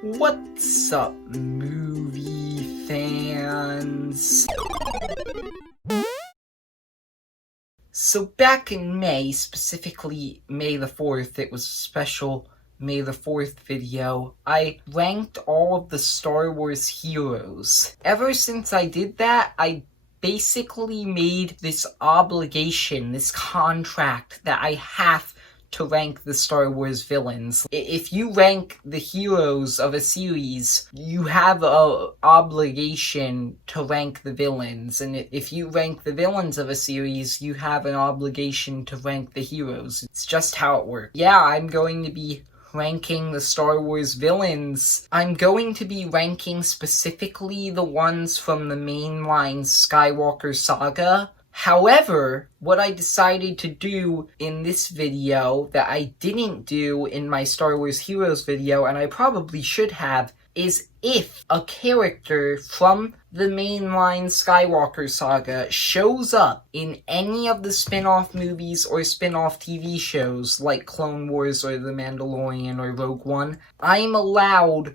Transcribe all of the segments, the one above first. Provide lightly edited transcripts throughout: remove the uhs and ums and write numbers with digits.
What's up, movie fans? So back in May, specifically May the 4th, it was a special May the 4th video, I ranked all of the Star Wars heroes. Ever since I did that, I basically made this obligation, this contract, that I have to rank the Star Wars villains. If you rank the heroes of a series, you have a obligation to rank the villains, and if you rank the villains of a series, you have an obligation to rank the heroes. It's just how it works. Yeah, I'm going to be ranking the Star Wars villains. I'm going to be ranking specifically the ones from the mainline Skywalker saga. However, what I decided to do in this video that I didn't do in my Star Wars Heroes video, and I probably should have, is if a character from the mainline Skywalker saga shows up in any of the spin-off movies or spin-off TV shows like Clone Wars or The Mandalorian or Rogue One, I'm allowed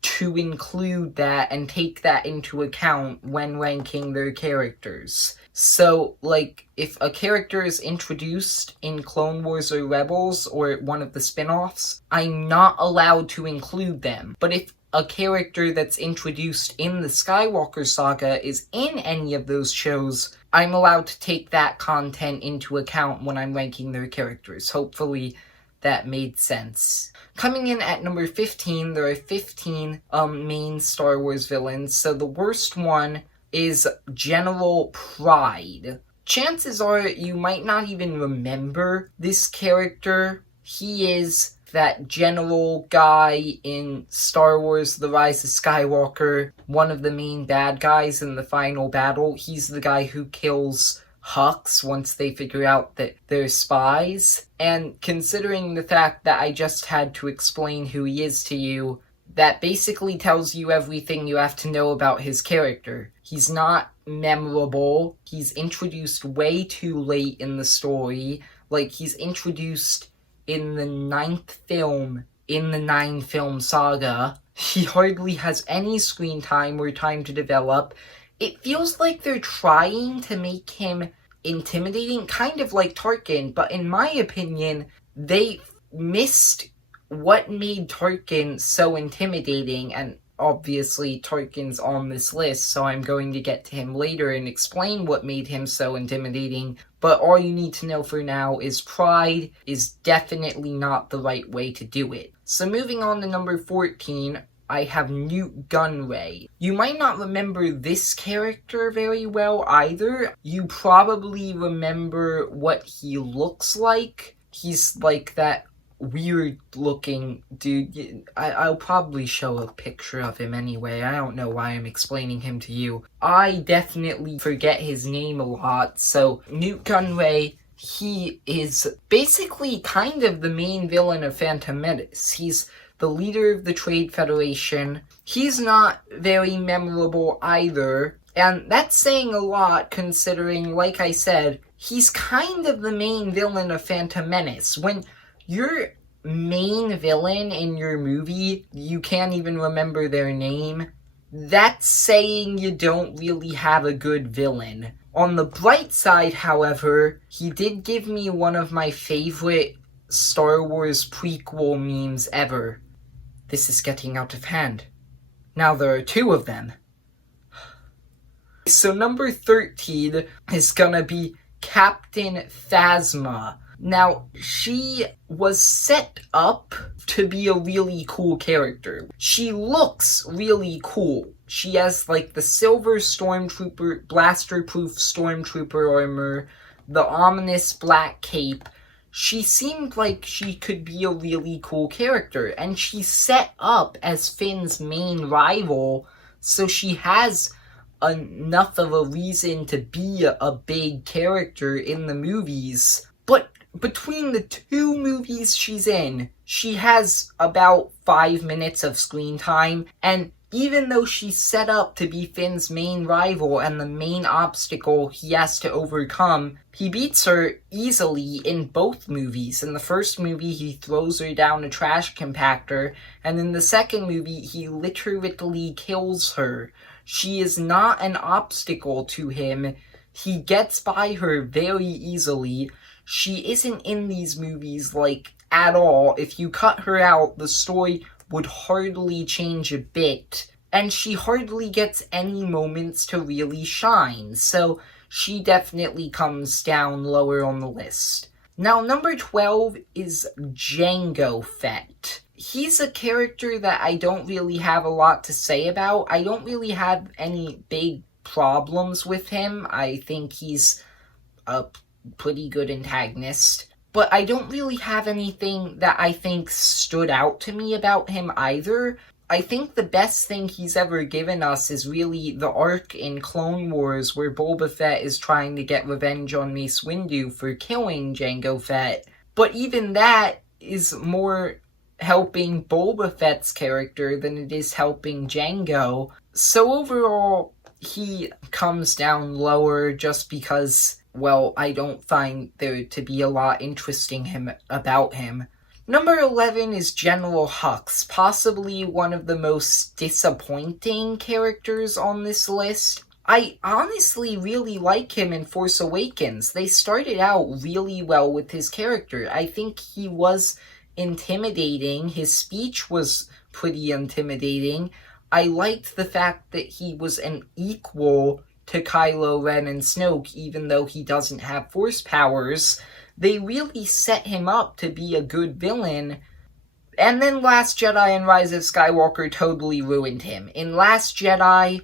to include that and take that into account when ranking their characters. So, like, if a character is introduced in Clone Wars or Rebels or one of the spin-offs, I'm not allowed to include them. But if a character that's introduced in the Skywalker saga is in any of those shows, I'm allowed to take that content into account when I'm ranking their characters. Hopefully that made sense. Coming in at number 15, there are 15 main Star Wars villains. So the worst one is General Pryde. Chances are you might not even remember this character. He is that general guy in Star Wars The Rise of Skywalker, one of the main bad guys in the final battle. He's the guy who kills Hux once they figure out that they're spies. And considering the fact that I just had to explain who he is to you, that basically tells you everything you have to know about his character. He's not memorable. He's introduced way too late in the story. Like, he's introduced in the 9th film in the 9-film saga. He hardly has any screen time or time to develop. It feels like they're trying to make him intimidating, kind of like Tarkin, but in my opinion, they missed what made Tarkin so intimidating, and obviously Tarkin's on this list, so I'm going to get to him later and explain what made him so intimidating, but all you need to know for now is Pryde is definitely not the right way to do it. So moving on to number 14, I have Nute Gunray. You might not remember this character very well either. You probably remember what he looks like. He's like that weird looking dude. I'll probably show a picture of him anyway. I don't know why I'm explaining him to you. I definitely forget his name a lot. So Nute Gunray, he is basically kind of the main villain of Phantom Menace. He's the leader of the Trade Federation. He's not very memorable either, and that's saying a lot considering, like I said, he's kind of the main villain of Phantom Menace. When your main villain in your movie, you can't even remember their name, that's saying you don't really have a good villain. On the bright side, however, he did give me one of my favorite Star Wars prequel memes ever. This is getting out of hand. Now there are 2 of them. So number 13 is gonna be Captain Phasma. Now, she was set up to be a really cool character. She looks really cool. She has like the silver stormtrooper, blaster-proof stormtrooper armor, the ominous black cape. She seemed like she could be a really cool character, and she's set up as Finn's main rival, so she has enough of a reason to be a big character in the movies. But between the 2 movies she's in, she has about 5 minutes of screen time, and even though she's set up to be Finn's main rival and the main obstacle he has to overcome, he beats her easily in both movies. In the first movie, he throws her down a trash compactor, and in the second movie, he literally kills her. She is not an obstacle to him. He gets by her very easily. She isn't in these movies, at all. If you cut her out, the story would hardly change a bit, and she hardly gets any moments to really shine, so she definitely comes down lower on the list. Now, number 12 is Jango Fett. He's a character that I don't really have a lot to say about. I don't really have any big problems with him. I think he's a pretty good antagonist. But I don't really have anything that I think stood out to me about him either. I think the best thing he's ever given us is really the arc in Clone Wars where Boba Fett is trying to get revenge on Mace Windu for killing Jango Fett. But even that is more helping Boba Fett's character than it is helping Jango. So overall, he comes down lower just because, well, I don't find there to be a lot interesting about him. Number 11 is General Hux, possibly one of the most disappointing characters on this list. I honestly really like him in Force Awakens. They started out really well with his character. I think he was intimidating. His speech was pretty intimidating. I liked the fact that he was an equal to Kylo Ren and Snoke, even though he doesn't have Force powers. They really set him up to be a good villain. And then Last Jedi and Rise of Skywalker totally ruined him. In Last Jedi,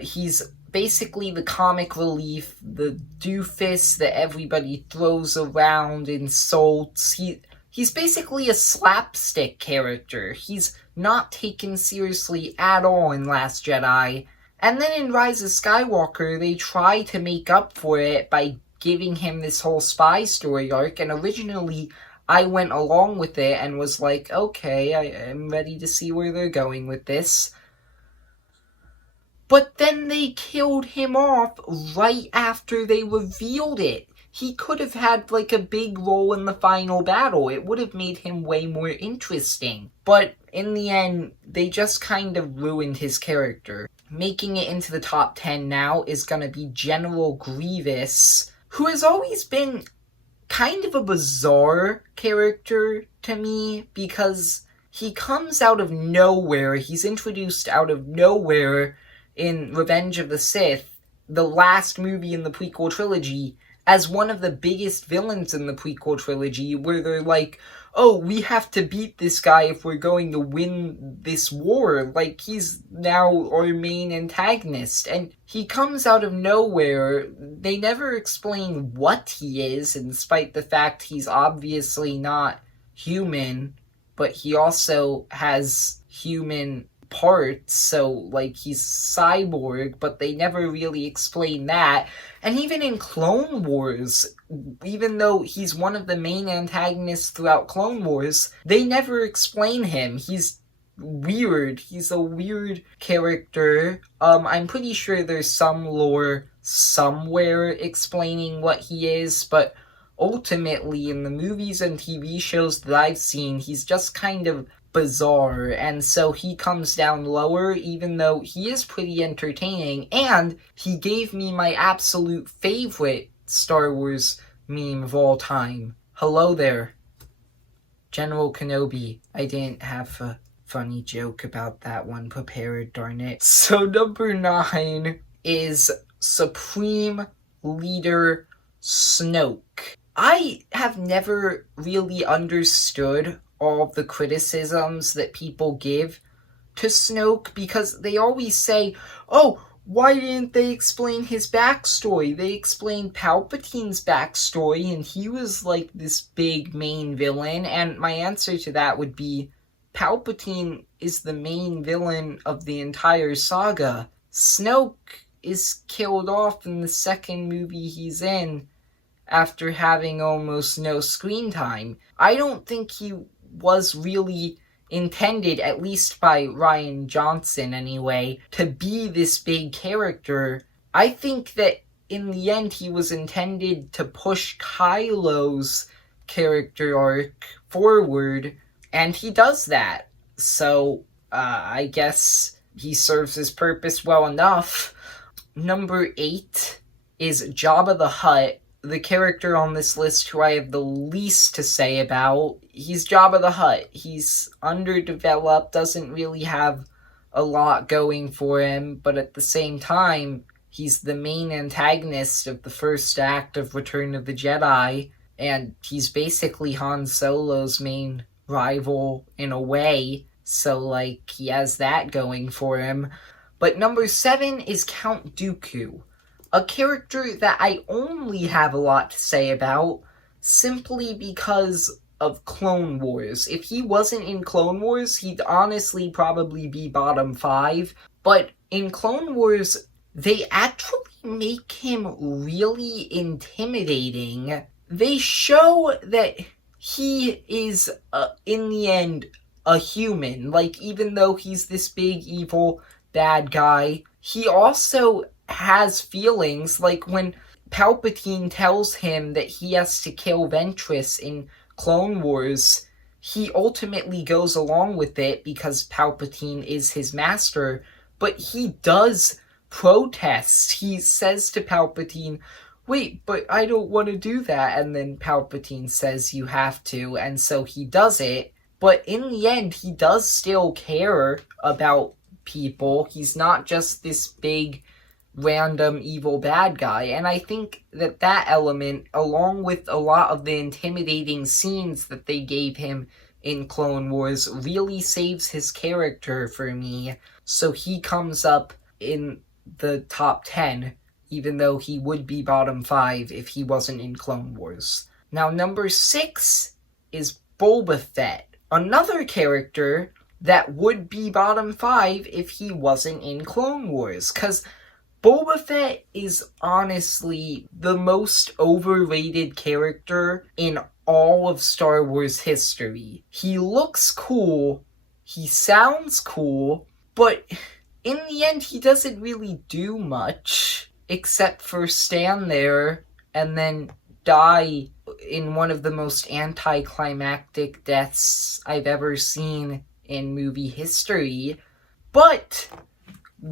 he's basically the comic relief, the doofus that everybody throws around, insults. He's basically a slapstick character. He's not taken seriously at all in Last Jedi. And then in Rise of Skywalker, they try to make up for it by giving him this whole spy story arc, and originally I went along with it and was like, okay, I am ready to see where they're going with this. But then they killed him off right after they revealed it. He could have had, a big role in the final battle. It would have made him way more interesting. But in the end, they just kind of ruined his character. Making it into the top 10 now is gonna be General Grievous, who has always been kind of a bizarre character to me, because he comes out of nowhere. He's introduced out of nowhere in Revenge of the Sith, the last movie in the prequel trilogy, as one of the biggest villains in the prequel trilogy, where they're like, oh, we have to beat this guy if we're going to win this war. He's now our main antagonist. And he comes out of nowhere. They never explain what he is, and despite the fact he's obviously not human, but he also has human parts, so he's cyborg, but they never really explain that. And even in Clone Wars, even though he's one of the main antagonists throughout Clone Wars, they never explain him. He's weird. He's a weird character. I'm pretty sure there's some lore somewhere explaining what he is, but ultimately in the movies and TV shows that I've seen, he's just kind of bizarre, and so he comes down lower, even though he is pretty entertaining, and he gave me my absolute favorite Star Wars meme of all time. Hello there, General Kenobi. I didn't have a funny joke about that one prepared, darn it. So number 9 is Supreme Leader Snoke. I have never really understood all the criticisms that people give to Snoke, because they always say, oh, why didn't they explain his backstory? They explained Palpatine's backstory, and he was this big main villain, and my answer to that would be, Palpatine is the main villain of the entire saga. Snoke is killed off in the second movie he's in, after having almost no screen time. I don't think he was really intended, at least by Rian Johnson anyway, to be this big character. I think that in the end he was intended to push Kylo's character arc forward, and he does that. So, I guess he serves his purpose well enough. Number 8 is Jabba the Hutt, the character on this list who I have the least to say about. He's Jabba the Hutt. He's underdeveloped, doesn't really have a lot going for him, but at the same time, he's the main antagonist of the first act of Return of the Jedi, and he's basically Han Solo's main rival in a way, so, like, he has that going for him. But number 7 is Count Dooku, a character that I only have a lot to say about, simply because of Clone Wars. If he wasn't in Clone Wars, he'd honestly probably be bottom 5, but in Clone Wars, they actually make him really intimidating. They show that he is, in the end, a human. Like, even though he's this big, evil, bad guy, he also has feelings. Like, when Palpatine tells him that he has to kill Ventress in Clone Wars, he ultimately goes along with it because Palpatine is his master, but he does protest. He says to Palpatine, wait, but I don't want to do that, and then Palpatine says you have to, and so he does it, but in the end, he does still care about people. He's not just this big, random, evil bad guy, and I think that that element, along with a lot of the intimidating scenes that they gave him in Clone Wars, really saves his character for me, so he comes up in the top 10, even though he would be bottom 5 if he wasn't in Clone Wars. Now, number 6 is Boba Fett, another character that would be bottom 5 if he wasn't in Clone Wars, because Boba Fett is honestly the most overrated character in all of Star Wars history. He looks cool, he sounds cool, but in the end he doesn't really do much, except for stand there and then die in one of the most anticlimactic deaths I've ever seen in movie history. But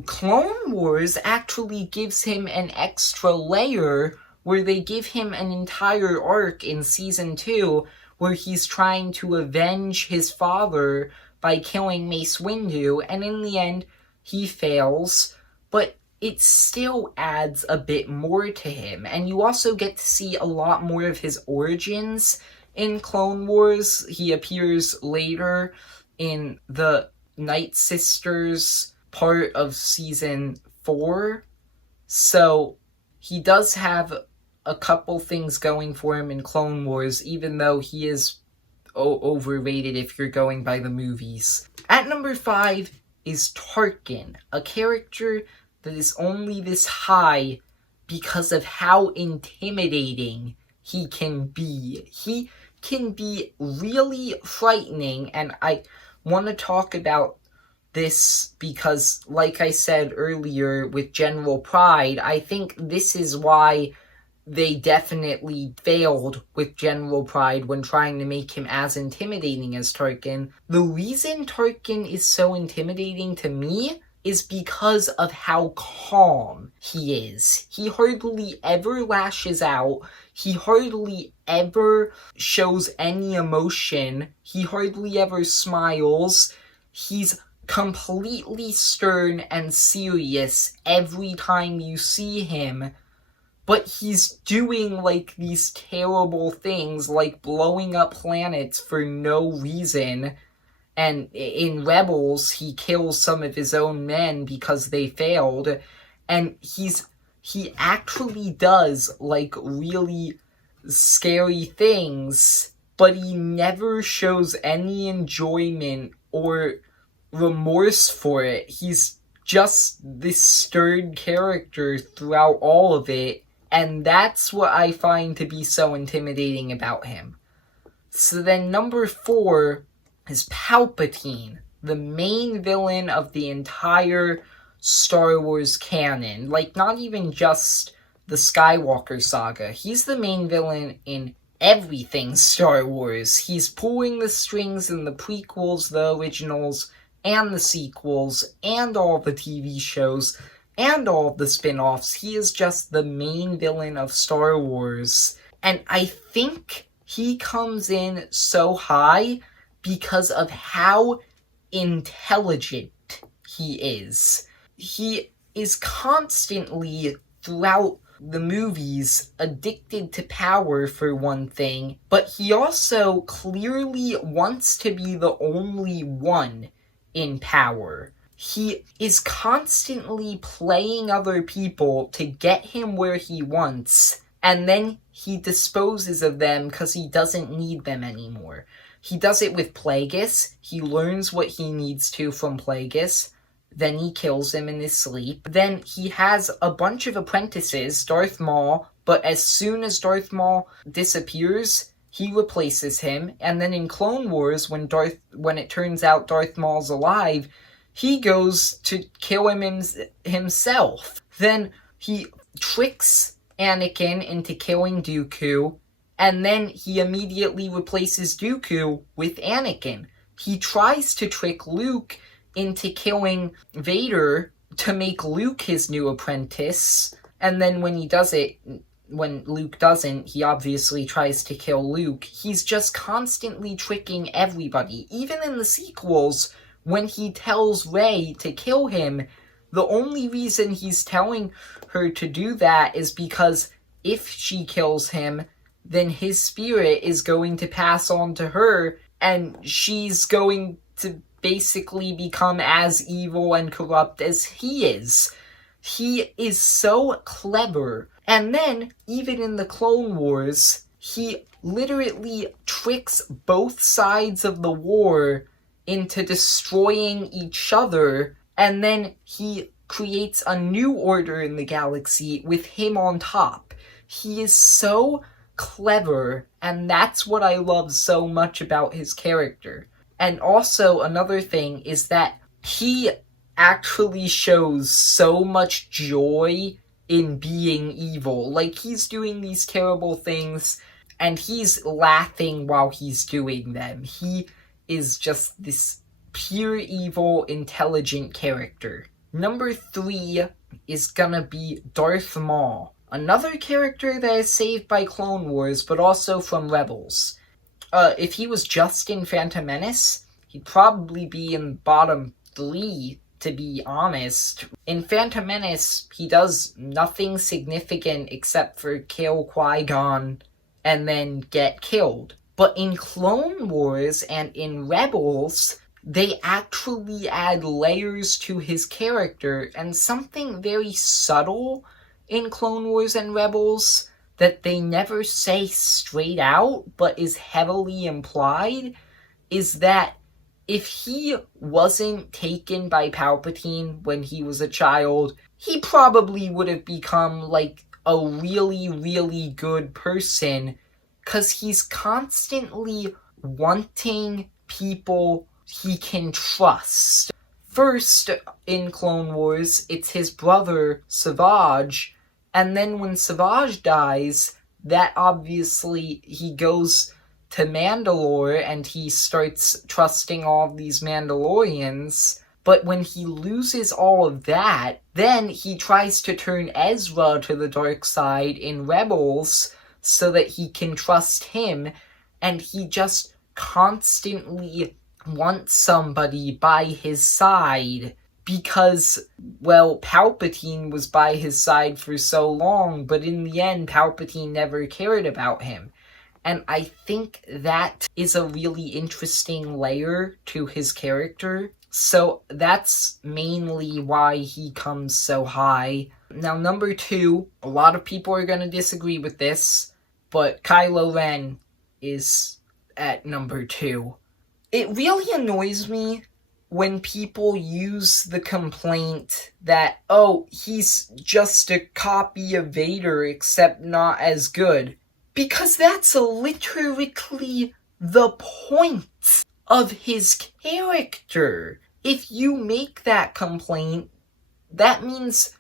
Clone Wars actually gives him an extra layer where they give him an entire arc in Season 2 where he's trying to avenge his father by killing Mace Windu, and in the end, he fails, but it still adds a bit more to him, and you also get to see a lot more of his origins in Clone Wars. He appears later in the Night Sisters part of Season 4, so he does have a couple things going for him in Clone Wars, even though he is overrated if you're going by the movies. At number 5 is Tarkin, a character that is only this high because of how intimidating he can be. He can be really frightening, and I want to talk about this because, like I said earlier with General Pryde, I think this is why they definitely failed with General Pryde when trying to make him as intimidating as Tarkin. The reason Tarkin is so intimidating to me is because of how calm he is. He hardly ever lashes out. He hardly ever shows any emotion. He hardly ever smiles. He's completely stern and serious every time you see him. But he's doing, like, these terrible things, like blowing up planets for no reason. And in Rebels, he kills some of his own men because they failed. And he actually does, like, really scary things, but he never shows any enjoyment or remorse for it. He's just this stern character throughout all of it, and that's what I find to be so intimidating about him. So then number 4 is Palpatine, the main villain of the entire Star Wars canon. Like, not even just the Skywalker saga. He's the main villain in everything Star Wars. He's pulling the strings in the prequels, the originals, and the sequels, and all the TV shows, and all the spin-offs. He is just the main villain of Star Wars. And I think he comes in so high because of how intelligent he is. He is constantly, throughout the movies, addicted to power for one thing, but he also clearly wants to be the only one in power. He is constantly playing other people to get him where he wants, and then he disposes of them because he doesn't need them anymore. He does it with Plagueis. He learns what he needs to from Plagueis. Then he kills him in his sleep. Then he has a bunch of apprentices, Darth Maul, but as soon as Darth Maul disappears, he replaces him. And then in Clone Wars, when it turns out Darth Maul's alive, he goes to kill him himself. Then he tricks Anakin into killing Dooku, and then he immediately replaces Dooku with Anakin. He tries to trick Luke into killing Vader to make Luke his new apprentice, and then when Luke doesn't, he obviously tries to kill Luke. He's just constantly tricking everybody. Even in the sequels, when he tells Rey to kill him, the only reason he's telling her to do that is because if she kills him, then his spirit is going to pass on to her, and she's going to basically become as evil and corrupt as he is. He is so clever. And then, even in the Clone Wars, he literally tricks both sides of the war into destroying each other, and then he creates a new order in the galaxy with him on top. He is so clever, and that's what I love so much about his character. And also, another thing is that he actually shows so much joy in being evil. Like, he's doing these terrible things, and he's laughing while he's doing them. He is just this pure evil, intelligent character. Number 3 is gonna be Darth Maul. Another character that is saved by Clone Wars, but also from Rebels. If he was just in Phantom Menace, he'd probably be in bottom 3, to be honest. In Phantom Menace, he does nothing significant except for kill Qui-Gon and then get killed. But in Clone Wars and in Rebels, they actually add layers to his character, and something very subtle in Clone Wars and Rebels that they never say straight out, but is heavily implied, is that if he wasn't taken by Palpatine when he was a child, he probably would have become, like, a really, really good person, because he's constantly wanting people he can trust. First, in Clone Wars, it's his brother, Savage, and then when Savage dies, that obviously he goes to Mandalore and he starts trusting all these Mandalorians. But when he loses all of that, then he tries to turn Ezra to the dark side in Rebels so that he can trust him, and he just constantly wants somebody by his side because, well, Palpatine was by his side for so long, but in the end, Palpatine never cared about him. And I think that is a really interesting layer to his character. So that's mainly why he comes so high. Now, number 2, a lot of people are going to disagree with this, but Kylo Ren is at number 2. It really annoys me when people use the complaint that, oh, he's just a copy of Vader except not as good. Because that's literally the point of his character. If you make that complaint, that means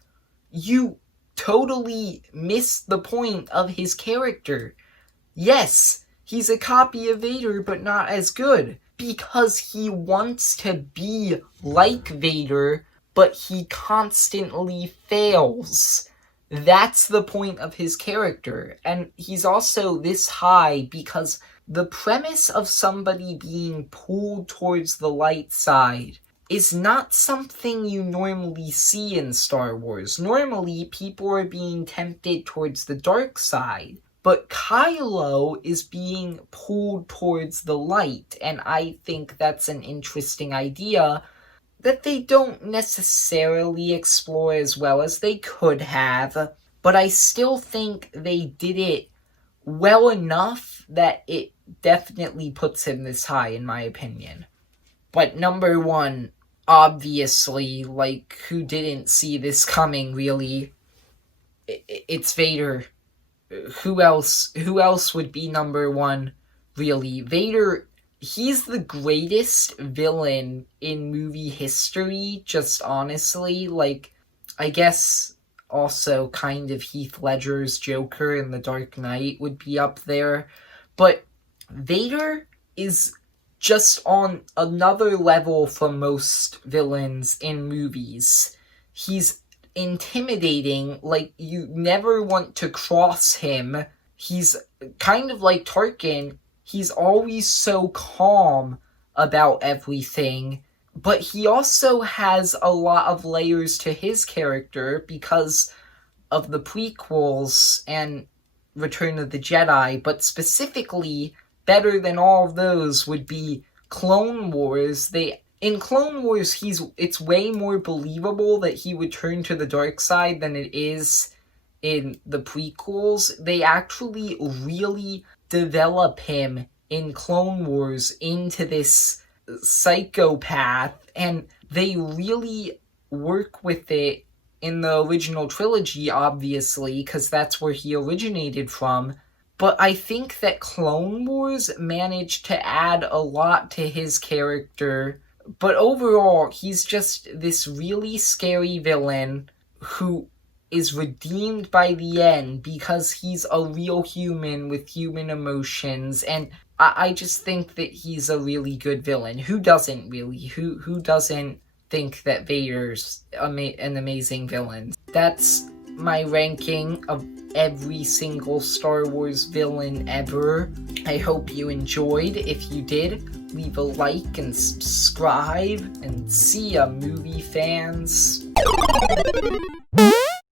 you totally miss the point of his character. Yes, he's a copy of Vader, but not as good, because he wants to be like Vader, but he constantly fails. That's the point of his character. And he's also this high because the premise of somebody being pulled towards the light side is not something you normally see in Star Wars. Normally, people are being tempted towards the dark side, but Kylo is being pulled towards the light, and I think that's an interesting idea that they don't necessarily explore as well as they could have, but I still think they did it well enough that it definitely puts him this high, in my opinion. But number one, obviously, like, who didn't see this coming, really? It's Vader. Who else would be number one, really? Vader, he's the greatest villain in movie history, just honestly. Like, I guess also kind of Heath Ledger's Joker in The Dark Knight would be up there. But Vader is just on another level from most villains in movies. He's intimidating, like, you never want to cross him. He's kind of like Tarkin. He's always so calm about everything, but he also has a lot of layers to his character because of the prequels and Return of the Jedi, but specifically, better than all of those would be Clone Wars. In Clone Wars, it's way more believable that he would turn to the dark side than it is in the prequels. They actually really develop him in Clone Wars into this psychopath, and they really work with it in the original trilogy, obviously, because that's where he originated from. But I think that Clone Wars managed to add a lot to his character. But overall, he's just this really scary villain who is redeemed by the end because he's a real human with human emotions, and I just think that he's a really good villain. Who doesn't, really? Who doesn't think that Vader's an amazing villain? That's my ranking of every single Star Wars villain ever. I hope you enjoyed. If you did, leave a like and subscribe, and see ya, movie fans.